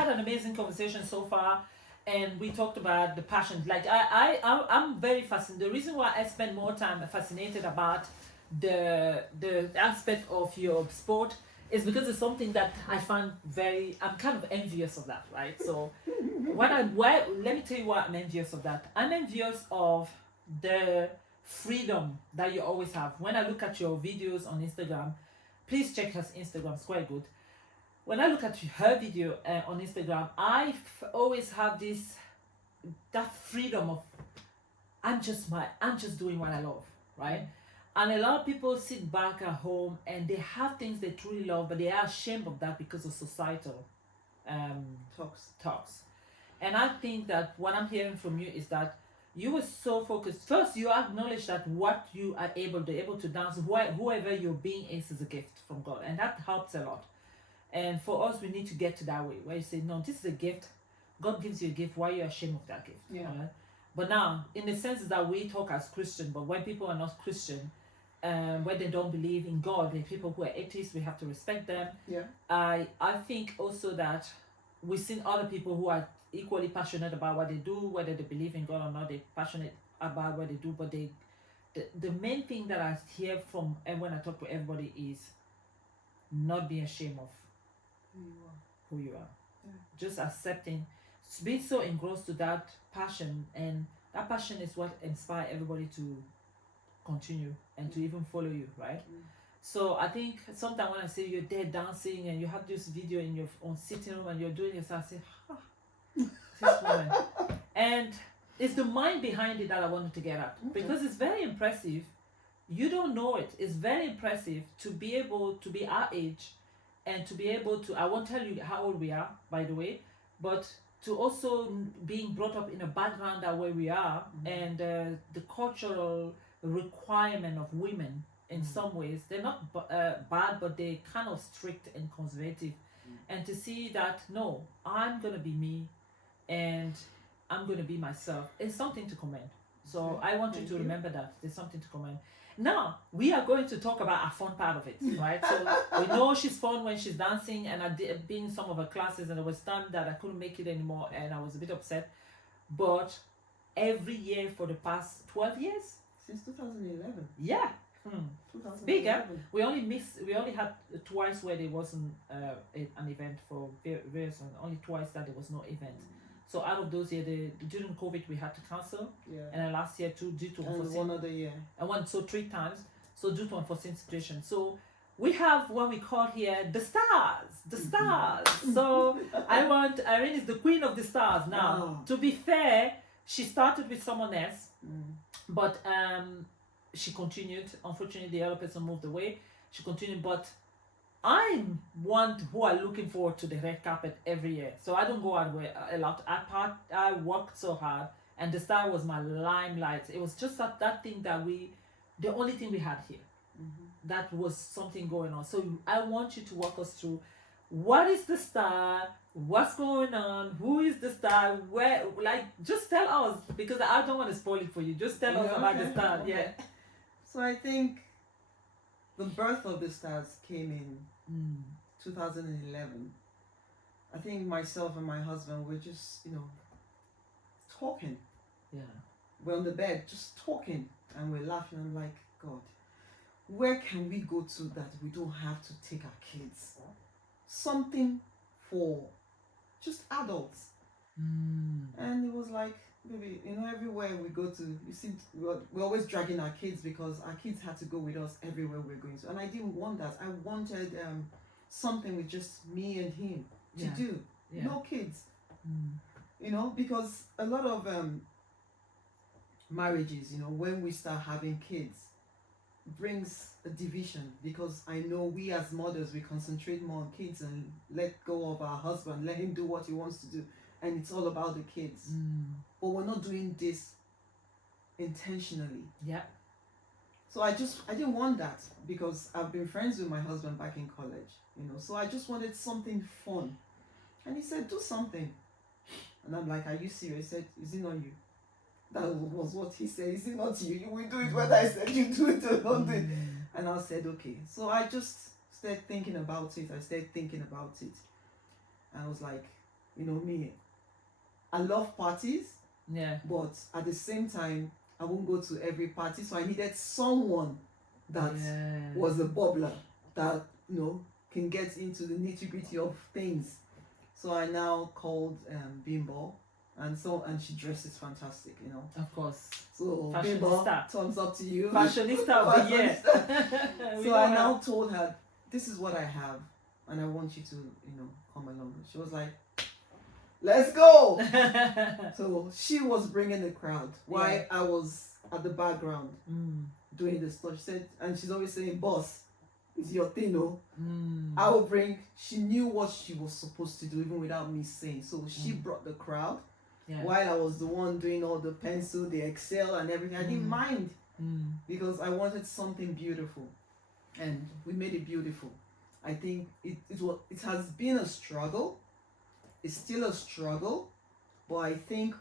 had an amazing conversation so far, and we talked about the passion. Like I'm very fascinated. The reason why I spend more time fascinated about the aspect of your sport is because it's something that I find very. I'm kind of envious of that, right? So, let me tell you why I'm envious of that. I'm envious of the freedom that you always have. When I look at your videos on Instagram, please check her Instagram. It's quite good. When I look at her video on Instagram, always have that freedom of I'm just doing what I love, right? And a lot of people sit back at home and they have things they truly love, but they are ashamed of that because of societal talks. And I think that what I'm hearing from you is that you were so focused. First, you acknowledge that what you are able to dance, whoever your being is a gift from God, and that helps a lot. And for us, we need to get to that way where you say, no, this is a gift. God gives you a gift. Why are you ashamed of that gift? Yeah. Right? But now, in the sense that we talk as Christian, but when people are not Christian, when they don't believe in God, the people who are atheists, we have to respect them. Yeah. I think also that we've seen other people who are equally passionate about what they do, whether they believe in God or not, they're passionate about what they do, but the main thing that I hear from, and when I talk to everybody, is not being ashamed of who you are. Yeah. Just accepting, being so engrossed to that passion, and that passion is what inspires everybody to continue and to even follow you, right? So I think sometimes when I see you're there dancing and you have this video in your own sitting room and you're doing this, I say, this woman. And it's the mind behind it that I wanted to get at, because it's very impressive. You don't know it. It's very impressive to be able to be our age and to be able to, I won't tell you how old we are, by the way, but to also being brought up in a background that way we are, and the cultural requirement of women in some ways, they're not bad, but they're kind of strict and conservative. And to see that, no, I'm going to be me and I'm going to be myself, is something to commend. So I want you to remember that. There's something to commend. Now, we are going to talk about a fun part of it, right? So we know she's fun when she's dancing, and I've been in some of her classes, and there was time that I couldn't make it anymore, and I was a bit upset. But every year for the past 12 years? Since 2011. Yeah. 2011. Bigger. We only had twice where there wasn't an event for various, only twice that there was no event. So out of those years, during COVID, we had to cancel. Yeah. And then last year too, due to and one other year. So 3 times. So due to unforeseen situation. So we have what we call here DeStarz. So Irene is the queen of DeStarz. Now, to be fair, she started with someone else, but she continued. Unfortunately, the other person moved away. She continued, but I'm one who are looking forward to the red carpet every year. So I don't go out a lot. I worked so hard, and DeStarz was my limelight. It was just that thing that the only thing we had here. That was something going on. So I want you to walk us through what is DeStarz, what's going on, who is DeStarz, where, like, just tell us, because I don't want to spoil it for you. Just tell us about DeStarz. Okay. Yeah. So I think the birth of DeStarz came in 2011. I think myself and my husband were just, talking. Yeah. We're on the bed just talking, and we're laughing. I'm like, God, where can we go to that we don't have to take our kids? Something for just adults. And it was like, baby, everywhere we go to, you see, we're always dragging our kids because our kids had to go with us everywhere we're going to. And I didn't want that. I wanted something with just me and him to do. Yeah. No kids. Because a lot of marriages, when we start having kids, brings a division, because I know we as mothers, we concentrate more on kids and let go of our husband, let him do what he wants to do, and it's all about the kids. But we're not doing this intentionally. Yeah. So I didn't want that, because I've been friends with my husband back in college, so I just wanted something fun. And he said, do something. And I'm like, are you serious? He said, is it not you? That was what he said. Is it not you? You will do it whether I said you do it or not. And I said, okay. So I just started thinking about it. And I was like, you know me, I love parties, Yeah. but at the same time, I won't go to every party. So I needed someone that was a bubbler, that, you know, can get into the nitty-gritty of things. So I now called Bimbo, and she dresses fantastic, you know. Of course. So Fashionista. Bimbo, thumbs up to you. Fashionista of the year. So I now told her, this is what I have, and I want you to, you know, come along. She was like, let's go. So she was bringing the crowd while I was at the background doing the stuff. She said, and she's always saying, boss, it's your thing, no? I will bring. She knew what she was supposed to do even without me saying. So she brought the crowd while I was the one doing all the pencil, the Excel and everything. I didn't mind because I wanted something beautiful, and we made it beautiful. I think it has been a struggle. It's still a struggle, but I think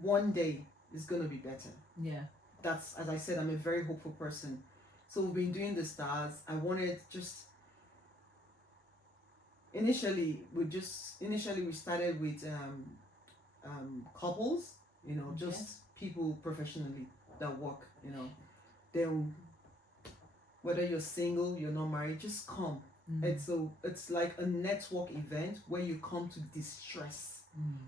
one day it's gonna be better. Yeah. That's, as I said, I'm a very hopeful person. So we've been doing DeStarz. I wanted just initially we started with couples, you know, just people professionally that work, you know. Then whether you're single, you're not married, just come. It's like a network event where you come to distress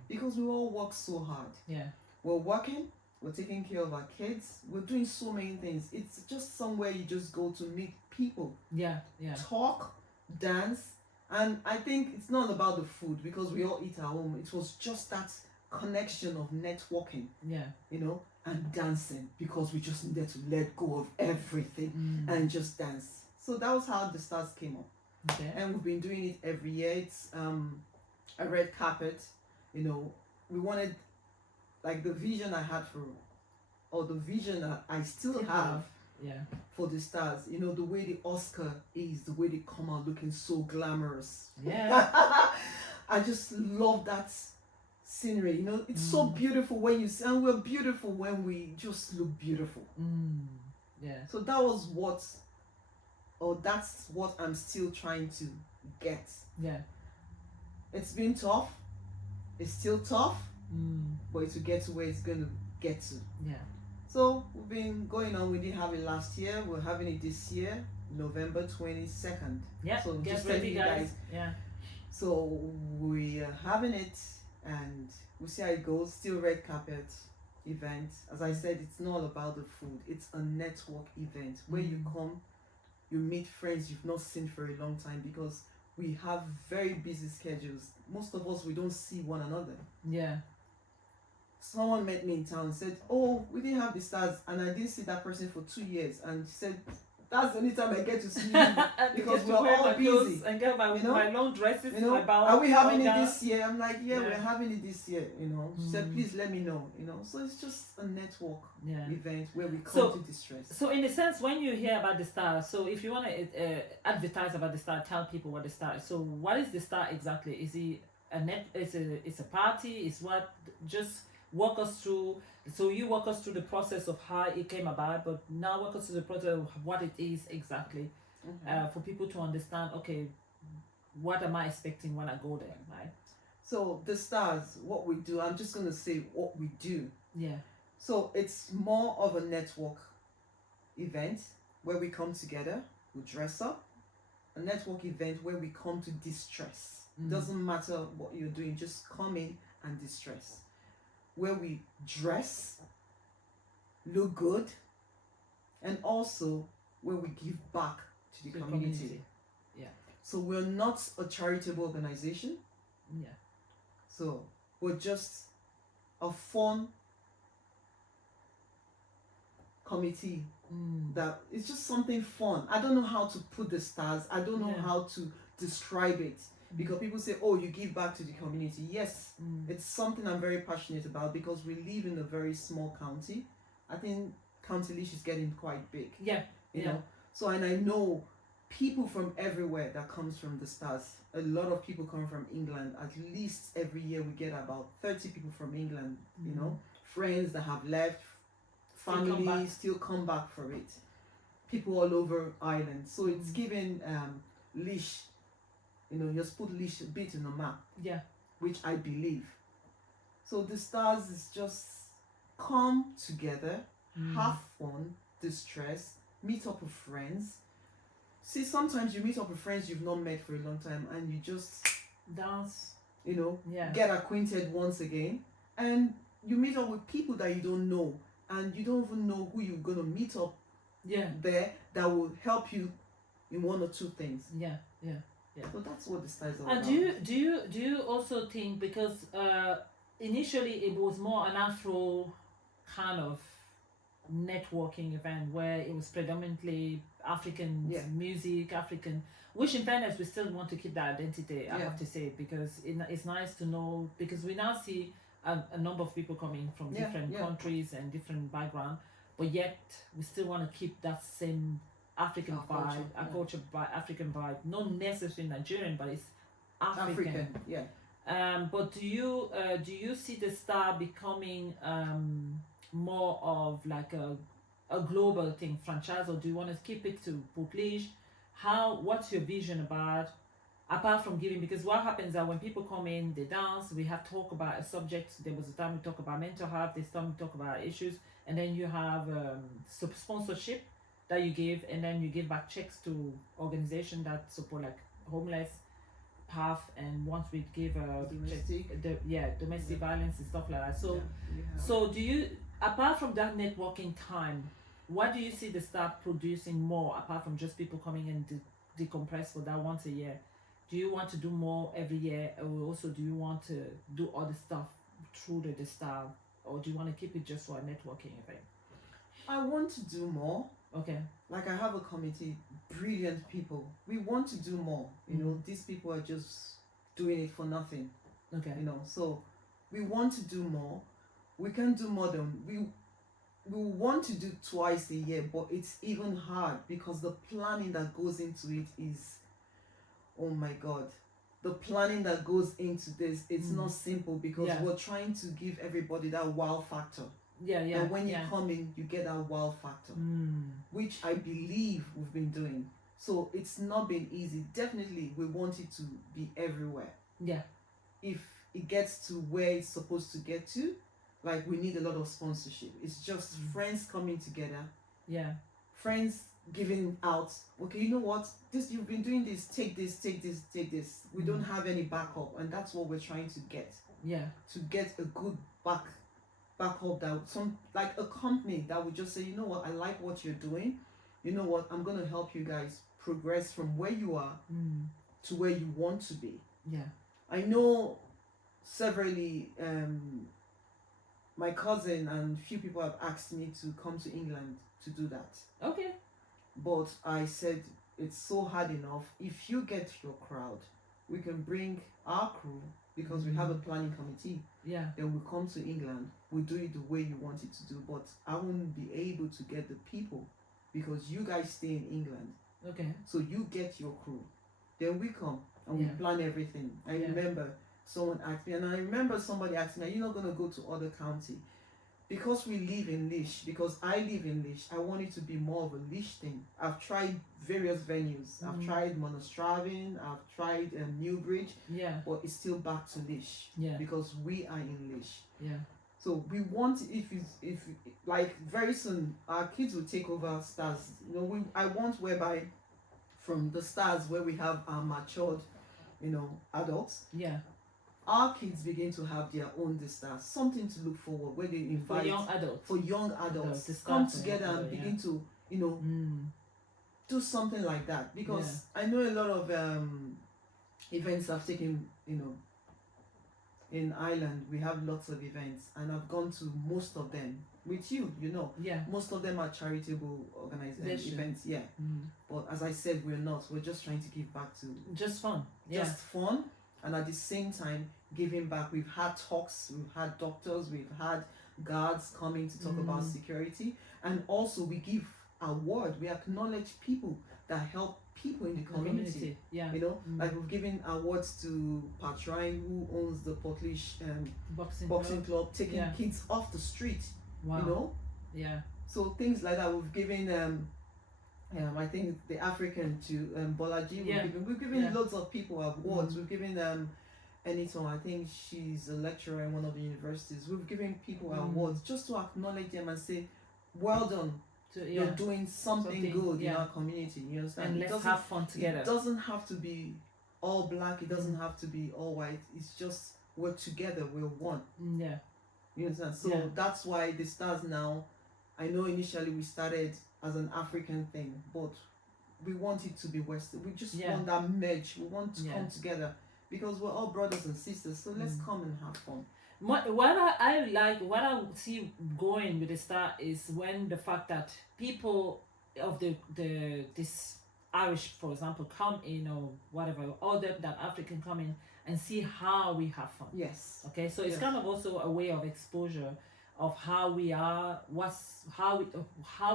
because we all work so hard. Yeah. We're working, we're taking care of our kids, we're doing so many things. It's just somewhere you just go to meet people. Yeah. Talk, dance, and I think it's not about the food because we all eat at home. It was just that connection of networking. Yeah. You know, and dancing because we just needed to let go of everything and just dance. So that was how DeStarz came up. Okay. And we've been doing it every year. It's a red carpet. You know, we wanted, like, the vision I had the vision that I still have for DeStarz. You know, the way the Oscar is, the way they come out looking so glamorous. Yeah. I just love that scenery. You know, it's so beautiful when you see, and we're beautiful when we just look beautiful. Yeah. So that's what I'm still trying to get. Yeah. It's been tough. It's still tough. But it will get to where it's going to get to. Yeah. So we've been going on. We didn't have it last year. We're having it this year, November 22nd. Yeah. So get ready, guys. Yeah. So we are having it, and we'll see how it goes. Still red carpet event. As I said, it's not about the food. It's a network event where you come, you meet friends you've not seen for a long time because we have very busy schedules. Most of us, we don't see one another. Yeah. Someone met me in town and said, oh, we didn't have DeStarz, and I didn't see that person for 2 years. And she said, that's the only time I get to see you because we're all busy. And get my, my long dresses. You know, are we having it this year? I'm like, yeah, we're having it this year. You know, she said, please let me know. You know, so it's just a network event where we come to distress. So in a sense, when you hear about DeStarz, so if you want to advertise about DeStarz, tell people what DeStarz is. So what is DeStarz exactly? Is it a it's a party? Is what? Just walk us through. So you walk us through the process of how it came about, but now walk us through the process of what it is exactly, for people to understand. Okay, what am I expecting when I go there, right? So DeStarz, what we do, I'm just gonna say what we do. Yeah. So it's more of a network event where we come together, we dress up. A network event where we come to distress. Doesn't matter what you're doing, just come in and distress. Where we dress, look good, and also where we give back to the community. Yeah. So we're not a charitable organization. Yeah. So we're just a fun committee that it's just something fun. I don't know how to put DeStarz. I don't know how to describe it. Because people say, oh, you give back to the community. Yes, it's something I'm very passionate about because we live in a very small county. I think County Leash is getting quite big. Yeah. You know? So, and I know people from everywhere that comes from DeStarz. A lot of people come from England. At least every year we get about 30 people from England, you know, friends that have left, family still come back for it. People all over Ireland. So it's given Leash. You know, just put Leash a bit in the map. Yeah. which I believe. So DeStarz is just come together, have fun, distress, meet up with friends. See, sometimes you meet up with friends you've not met for a long time, and you just dance, get acquainted once again, and you meet up with people that you don't know, and you don't even know who you're gonna meet up there that will help you in one or two things. So that's what DeStarz is all about. And do you also think, because initially it was more an Afro kind of networking event where it was predominantly African music, African, which in fairness we still want to keep that identity, I have to say, because it's nice to know, because we now see a number of people coming from different countries and different background, but yet we still want to keep that same African vibe, culture by African vibe, not necessarily Nigerian, but it's African. But do you see the star becoming more of like a global thing, franchise, or do you want to keep it to Portlige? What's your vision about, apart from giving? Because what happens is that when people come in, they dance, we have talk about a subject. There was a time we talk about mental health, this time we talk about issues, and then you have sponsorship that you give, and then you give back checks to organizations that support like homeless path, and once we give domestic violence and stuff like that. So do you, apart from that networking time, what do you see the star producing more, apart from just people coming and decompress for that once a year? Do you want to do more every year, or also do you want to do other stuff through the star, or do you want to keep it just for a networking event? I want to do more. Okay. Like I have a committee, brilliant people. We want to do more. You know, these people are just doing it for nothing. Okay. You know, so we want to do more. We can do more than we want to do twice a year, but it's even hard because the planning that goes into it is, oh my God. The planning that goes into this, it's not simple, because we're trying to give everybody that wow factor. And when you come in, you get that wow factor, which I believe we've been doing. So it's not been easy. Definitely, we want it to be everywhere. If it gets to where it's supposed to get to, like, we need a lot of sponsorship. It's just friends coming together. Friends giving out. Okay, you know what? This, you've been doing this. Take this. Take this. Take this. We don't have any backup, and that's what we're trying to get. To get a good backup, that like a company that would just say, you know what, I like what you're doing. You know what, I'm gonna help you guys progress from where you are to where you want to be. I know severally, my cousin and a few people have asked me to come to England to do that. Okay. But I said, it's so hard enough. If you get your crowd, we can bring our crew, because we have a planning committee. Then we come to England, we do it the way you want it to do, but I wouldn't be able to get the people, because you guys stay in England. Okay. So you get your crew. Then we come and we plan everything. I remember someone asked me, and I remember somebody asking me, are you not going to go to other county? Because we live in Lish, because I live in Lish, I want it to be more of a Lish thing. I've tried various venues. I've tried Monostraven, I've tried Newbridge, but it's still back to Lish, because we are in Lish. So we want, if like very soon our kids will take over Stars. You know, I want whereby from the Stars where we have our matured, you know, adults. Our kids begin to have their own DeStarz, something to look forward, where they invite for young adults come together and begin to, you know, do something like that. Because I know a lot of events I've taken, you know, in Ireland. We have lots of events, and I've gone to most of them with you, you know. Most of them are charitable organizations, events. But as I said, we're not. We're just trying to give back to just fun. Just fun. And at the same time, giving back. We've had talks, we've had doctors, we've had guards coming to talk about security. And also we give award. We acknowledge people that help people in the community. You know, like we've given awards to Pat Ryan, who owns the Portlige boxing club, taking kids off the street. You know? So things like that. We've given I think the African to Bolaji. We've given loads of people awards. We've given anytime. I think she's a lecturer in one of the universities. We've given people Mm. awards just to acknowledge them and say, well done. So, You're doing something good in our community. You understand? And let's have fun together. It doesn't have to be all black. It doesn't have to be all white. It's just we're together. We're one. Yeah. You understand? So that's why DeStarz now. I know initially we started as an African thing, but we want it to be Western. We just want that merge. We want to come together because we're all brothers and sisters. So let's come and have fun. What I see going with DeStarz is when the fact that people of this Irish, for example, come in or whatever, or that African come in and see how we have fun. Yes. Okay, so it's kind of also a way of exposure of how we are, how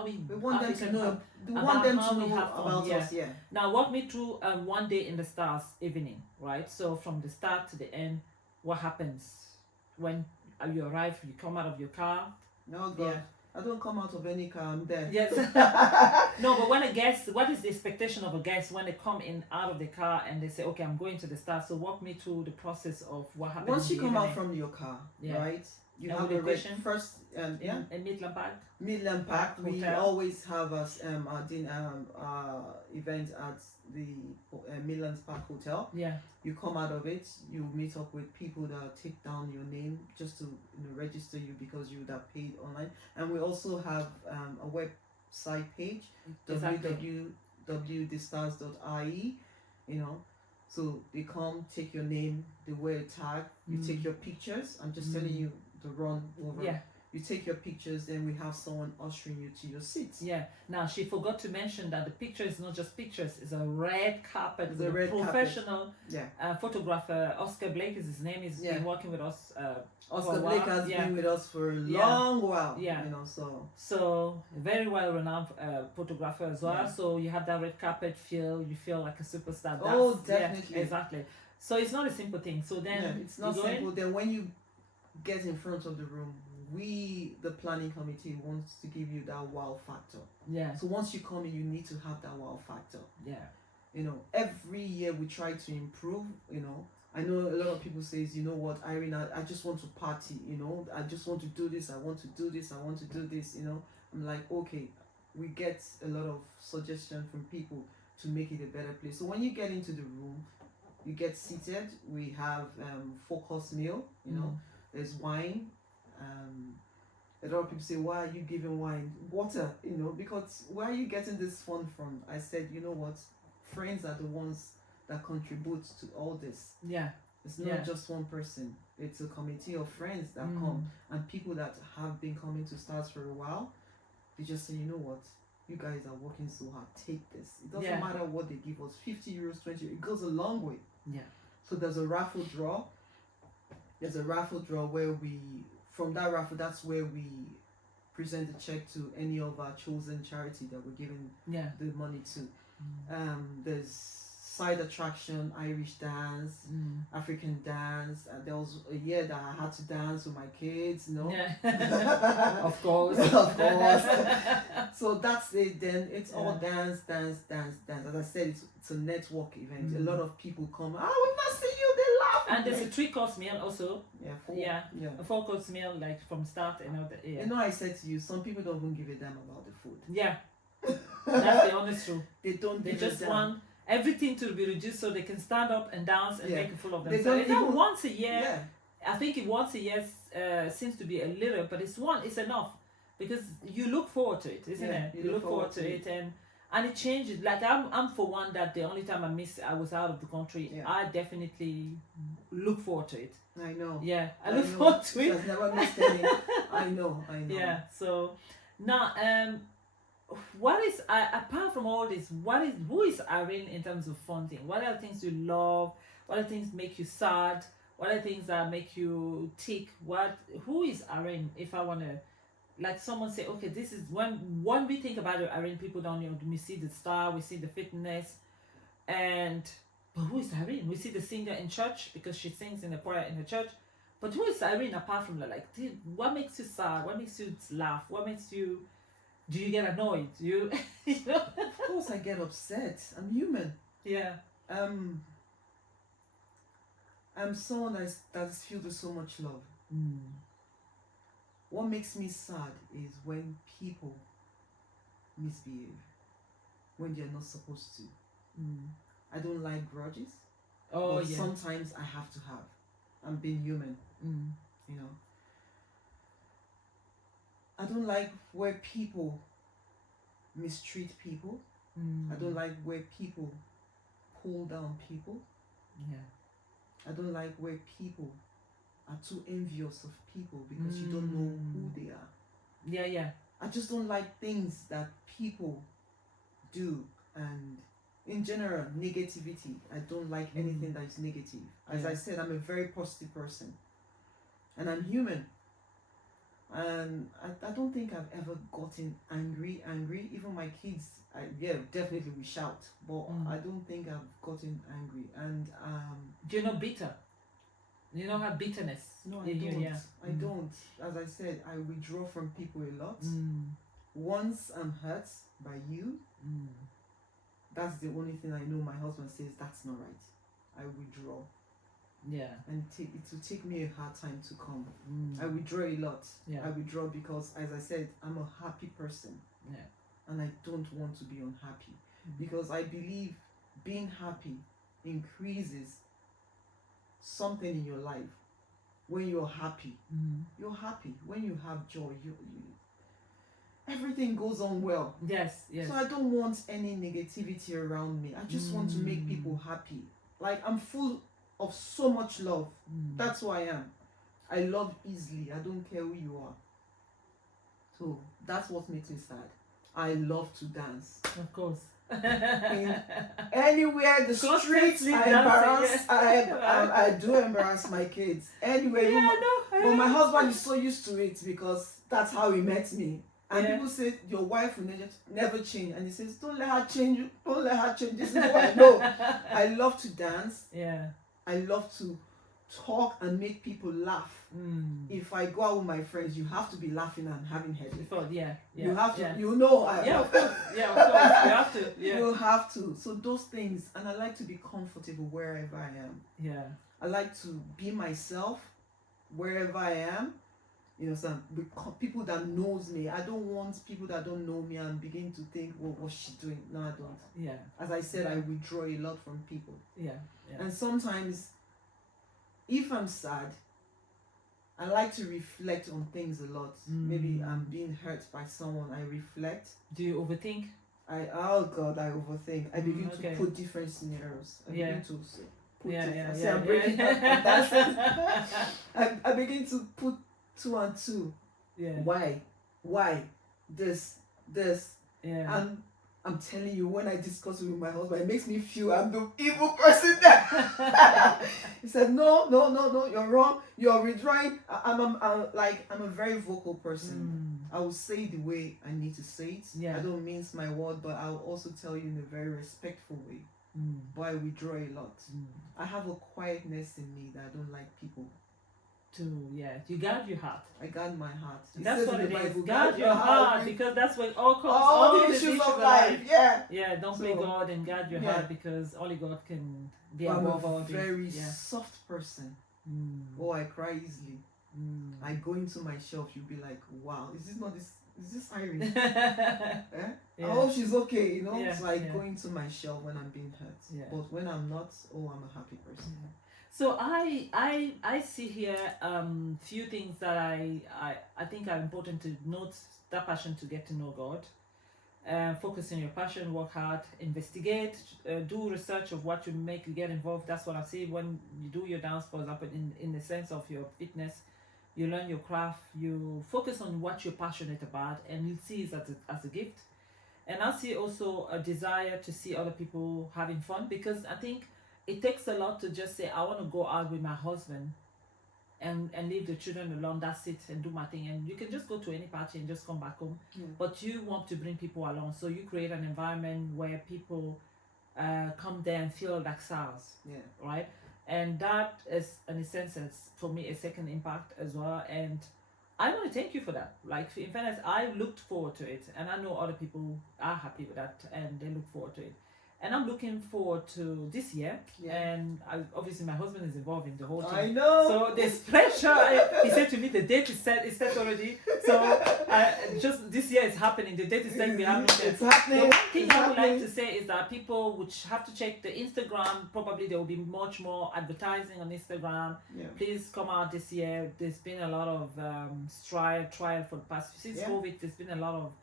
we want African them to know. We about want them how to we know have fun. about us. Yeah. Now walk me through one day in DeStarz evening, right? So from the start to the end, what happens when you arrive? You come out of your car. No, God. I don't come out of any car. I'm there. Yes. No, but when a guest, what is the expectation of a guest when they come in out of the car and they say, "Okay, I'm going to DeStarz." So walk me through the process of what happens. Once you come out from your car, right? You have a first, in Midland Park. Midland Park. We always have our event at the Midland Park Hotel. Yeah. You come out of it. You meet up with people that take down your name just to register you because you would have paid online. And we also have a website page, www.destarz.ie. You know. So they come, take your name, they wear a tag, you take your pictures. I'm just telling you to run over. Yeah. You take your pictures, then we have someone ushering you to your seats. Yeah. Now she forgot to mention that the picture is not just pictures; it's a red carpet. It's a red professional carpet. Photographer. Oscar Blake is his name. He's been working with us. Oscar Blake has been with us for a long while. Yeah. You know, so very well renowned photographer as well. Yeah. So you have that red carpet feel. You feel like a superstar. Oh, definitely. Yeah, exactly. So it's not a simple thing. So then it's not simple. Then when you get in front of the room, we, the planning committee, wants to give you that wow factor. Yeah. So once you come in, you need to have that wow factor. Yeah. You know, every year we try to improve. You know, I know a lot of people says, you know what, Irene, I just want to party. You know, I just want to do this. I want to do this. I want to do this. You know, I'm like, okay, we get a lot of suggestions from people to make it a better place. So when you get into the room, you get seated. We have 4-course meal. You know, there's wine. A lot of people say, why are you giving wine? Water, you know, because where are you getting this fund from? I said, you know what? Friends are the ones that contribute to all this. Yeah. It's not just one person. It's a committee of friends that come, and people that have been coming to DeStarz for a while. They just say, you know what? You guys are working so hard. Take this. It doesn't matter what they give us. 50 euros, 20 euros. It goes a long way. Yeah. So there's a raffle draw. There's a raffle draw where from that raffle, that's where we present a check to any of our chosen charity that we're giving the money to. There's side attraction, Irish dance, African dance. There was a year that I had to dance with my kids, you know. Yeah. Of course. Of course. So that's it. Then it's all dance. As I said, it's a network event. A lot of people come. I will not see you. They laugh. And there's a 3-course meal also. Yeah, 4. Yeah. A 4-course meal, like from start and all that. Yeah. You know, I said to you, some people don't even give a damn about the food. Yeah. That's the honest truth. They don't. They just a damn. want everything to be reduced so they can stand up and dance and make a fool of They themselves. don't Even once a year. Yeah. I think once a year seems to be a little, but it's enough because you look forward to it, isn't it? You look forward to it, and it changes. Like I'm for one that the only time I was out of the country, I definitely look forward to it. I know. Yeah, I look forward to it. I've never missed any. I know. Yeah. So now, what is apart from all this? Who is Irene in terms of fun thing? What are the things you love? What are the things make you sad? What are the things that make you tick? Who is Irene? If I wanna, like someone say, okay, this is when we think about Irene, people don't know. We see the star, we see the fitness, but who is Irene? We see the singer in church because she sings in the choir in the church. But who is Irene apart from that? Like, what makes you sad? What makes you laugh? What makes you? Do you get annoyed? You know? Of course, I get upset. I'm human. Yeah. I'm someone that's filled with so much love. What makes me sad is when people misbehave when they're not supposed to. I don't like grudges. But sometimes I have to have. I'm being human. You know. I don't like where people mistreat people. I don't like where people pull down people. I don't like where people are too envious of people because you don't know who they are. I just don't like things that people do, and in general, negativity. I don't like anything that is negative. As I said, I'm a very positive person, and I'm human. And I don't think I've ever gotten angry. Even my kids, definitely we shout, but I don't think I've gotten angry. And you're not bitter. You don't have bitterness. No, I don't. I don't. As I said, I withdraw from people a lot. Once I'm hurt by you, that's the only thing I know. My husband says that's not right. I withdraw. And it will take me a hard time to come. I withdraw a lot. I withdraw because, as I said, I'm a happy person. And I don't want to be unhappy. Because I believe being happy increases something in your life. When you're happy, you're happy. When you have joy, you everything goes on well. Yes. So I don't want any negativity around me. I just want to make people happy. Like, I'm full of so much love. That's who I am. I love easily. I don't care who you are. So that's what makes me sad. I love to dance. Of course. Anywhere the streets, I embarrass. I do embarrass my kids. Anyway, but my husband is so used to it because that's how he met me. And people say your wife will never change, and he says, "Don't let her change. Don't let her change." This is what I know. I love to dance. I love to talk and make people laugh. If I go out with my friends, you have to be laughing and having headache. You have to. You know. Of course. You have to. You have to. So those things, and I like to be comfortable wherever I am. I like to be myself wherever I am. You know, some people that knows me. I don't want people that don't know me and begin to think, well, what's she doing? No, I don't. As I said, I withdraw a lot from people. And sometimes, if I'm sad, I like to reflect on things a lot. Maybe I'm being hurt by someone. I reflect. Do you overthink? I overthink. I begin to put different scenarios. I begin to put I'm breaking up. That's it. I begin to put 2 and 2. Why? This. And I'm telling you, when I discuss it with my husband, it makes me feel I'm the evil person there. He said, no, you're wrong. You're withdrawing. I'm a very vocal person. I will say the way I need to say it. I don't mince my word, but I'll also tell you in a very respectful way. But I withdraw a lot. I have a quietness in me that I don't like people. You guard your heart. I guard my heart. That's what it is. Guard your heart, because that's what all comes. All the issues of life. Don't play God and guard your heart, because only God can be above all things. I'm a very soft person. I cry easily. I go into my shelf. You'll be like, wow, is this Irene? I hope she's okay. You know, it's like going to my shelf when I'm being hurt. But when I'm not, I'm a happy person. So I see here few things that I think are important to note. That passion to get to know God. Focus on your passion, work hard, investigate, do research of what you make you get involved. That's what I see when you do your dance, for example, in the sense of your fitness. You learn your craft, you focus on what you're passionate about, and you see it as a gift. And I see also a desire to see other people having fun, because I think it takes a lot to just say, I want to go out with my husband and leave the children alone, that's it, and do my thing. And you can just go to any party and just come back home. But you want to bring people along, so you create an environment where people come there and feel like stars. Right? And that is, in a sense, for me, a second impact as well. And I want to thank you for that. Like, in fairness, I looked forward to it, and I know other people are happy with that and they look forward to it. And I'm looking forward to this year. Yeah. And obviously my husband is involved in the whole thing. I know. So there's pressure. He said to me the date is set. It's set already. So just this year is happening. The date is set. We have It's happening. The one thing It's I would like happening. to say is that people would have to check the Instagram. Probably there will be much more advertising on Instagram. Yeah. Please come out this year. There's been a lot of trial for the past since Yeah. COVID. There's been a lot of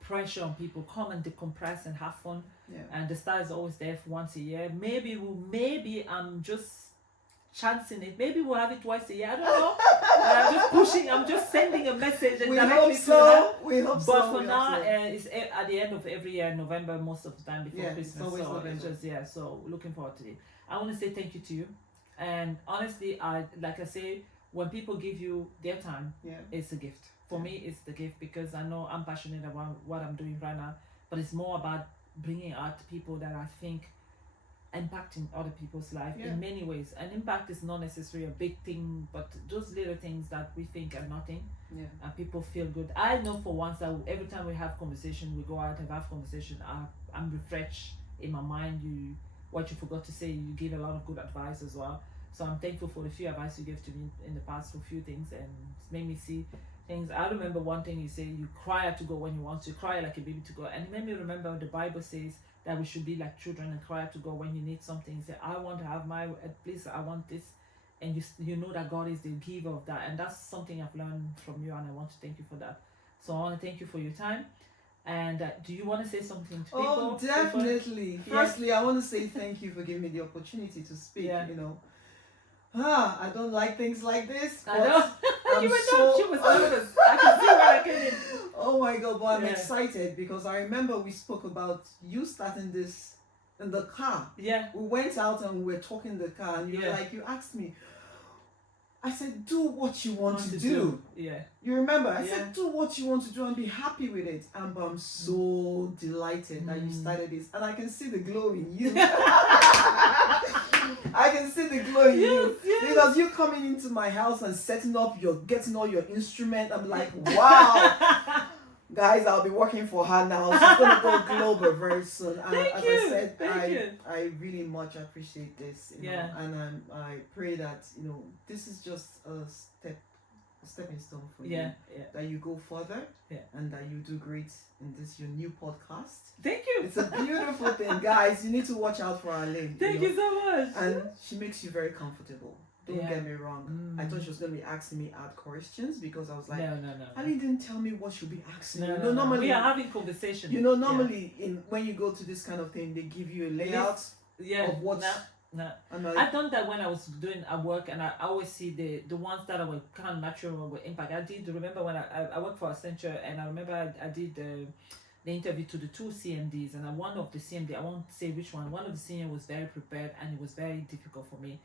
pressure on people. Come and decompress and have fun. Yeah. And DeStarz is always there for once a year. Maybe I'm just chancing it. Maybe we'll have it twice a year. I don't know. I'm just pushing. I'm just sending a message. And We directly hope to so. her. We hope so. But for we now, hope so. it's at the end of every year, November, most of the time before Yeah, it's Christmas. always So November. it's just so looking forward to it. I want to say thank you to you, and honestly, like I say, when people give you their time, Yeah. it's a gift. For Yeah. me, it's the gift because I know I'm passionate about what I'm doing right now, but it's more about bringing out people that I think impacting other people's life Yeah. in many ways. And impact is not necessarily a big thing, but those little things that we think are nothing Yeah. and people feel good. I know for once that every time we have conversation, we go out and have conversation, I'm refreshed in my mind. What you forgot to say, you give a lot of good advice as well. So I'm thankful for the few advice you gave to me in the past for a few things, and it's made me see things. I remember one thing you say, you cry to go when you want to, cry like a baby to go. And it made me remember the Bible says that we should be like children and cry to go when you need something. You say, I want to have my, please, I want this. And you know that God is the giver of that. And that's something I've learned from you, and I want to thank you for that. So I want to thank you for your time. And do you want to say something to people? Oh, definitely. Yeah. Firstly, I want to say thank you for giving me the opportunity to speak. Yeah. You know, I don't like things like this. I but know. I'm You were so- not, she was nervous. I can see where I came in. Oh my God, but I'm Yeah. excited because I remember we spoke about you starting this in the car. Yeah. We went out and we were talking in the car, and you were Yeah. like, you asked me. I said, do what you want to do. Yeah. You remember? I Yeah. said, do what you want to do and be happy with it. And I'm so delighted that you started this. And I can see the glow in you. I can see the glow in you. Yes. Because you coming into my house and getting all your instrument. I'm like, wow. Guys, I'll be working for her now. She's gonna go global very soon. And Thank as you. I said, Thank you. I really much appreciate this. You Yeah. know, and I pray that this is just a stepping stone for you. Yeah. Yeah. That you go further. Yeah. And that you do great in this your new podcast. Thank you. It's a beautiful thing, guys. You need to watch out for Irene. Thank you so much. And she makes you very comfortable. Don't Yeah. get me wrong. I Mm. thought she was going to be asking me hard questions because I was like, no. Ali didn't tell me what she'll be asking. No, you no, know, no. normally, We are having conversation. normally when you go to this kind of thing, they give you a layout Yeah. of what. No. And I've done that when I was doing a work, and I always see the ones that were kind of natural with impact. I did remember when I worked for Accenture, and I remember I did the interview to the two CMDs, and one of the CMD, I won't say which one of the senior was very prepared, and it was very difficult for me.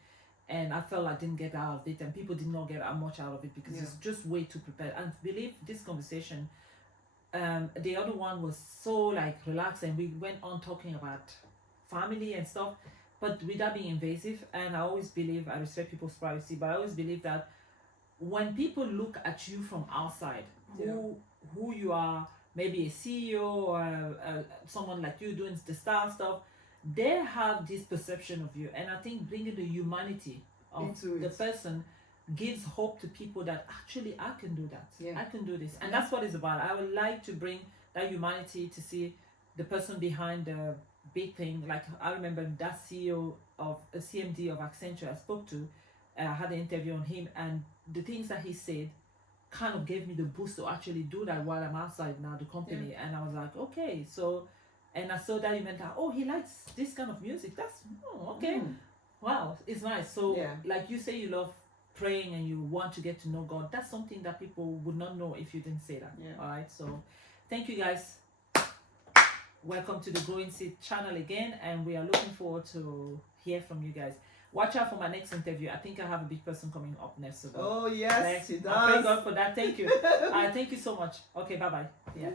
And I felt I didn't get out of it, and people did not get much out of it because it's just way too prepared. And believe this conversation, the other one was so like relaxed, and we went on talking about family and stuff, but without being invasive. And I always believe, I respect people's privacy, but I always believe that when people look at you from outside, who you are, maybe a CEO or someone like you doing the star stuff, they have this perception of you. And I think bringing the humanity of Into the it. person gives hope to people that actually I can do that. Yeah. I can do this. And that's what it's about. I would like to bring that humanity to see the person behind the big thing. Like I remember that CEO of a CMD of Accenture I spoke to, I had an interview on him, and the things that he said kind of gave me the boost to actually do that while I'm outside now the company. And I was like, okay, so, and I saw that he meant that, oh, he likes this kind of music. That's okay. Wow, it's nice. So like you say, you love praying and you want to get to know God. That's something that people would not know if you didn't say that. All right, so thank you guys. Welcome to the Growing Seed channel again, and we are looking forward to hear from you guys. Watch out for my next interview. I think I have a big person coming up next. So Oh yes, she does. I pray God for that. Thank you. Thank you so much. Okay, bye bye. Yeah.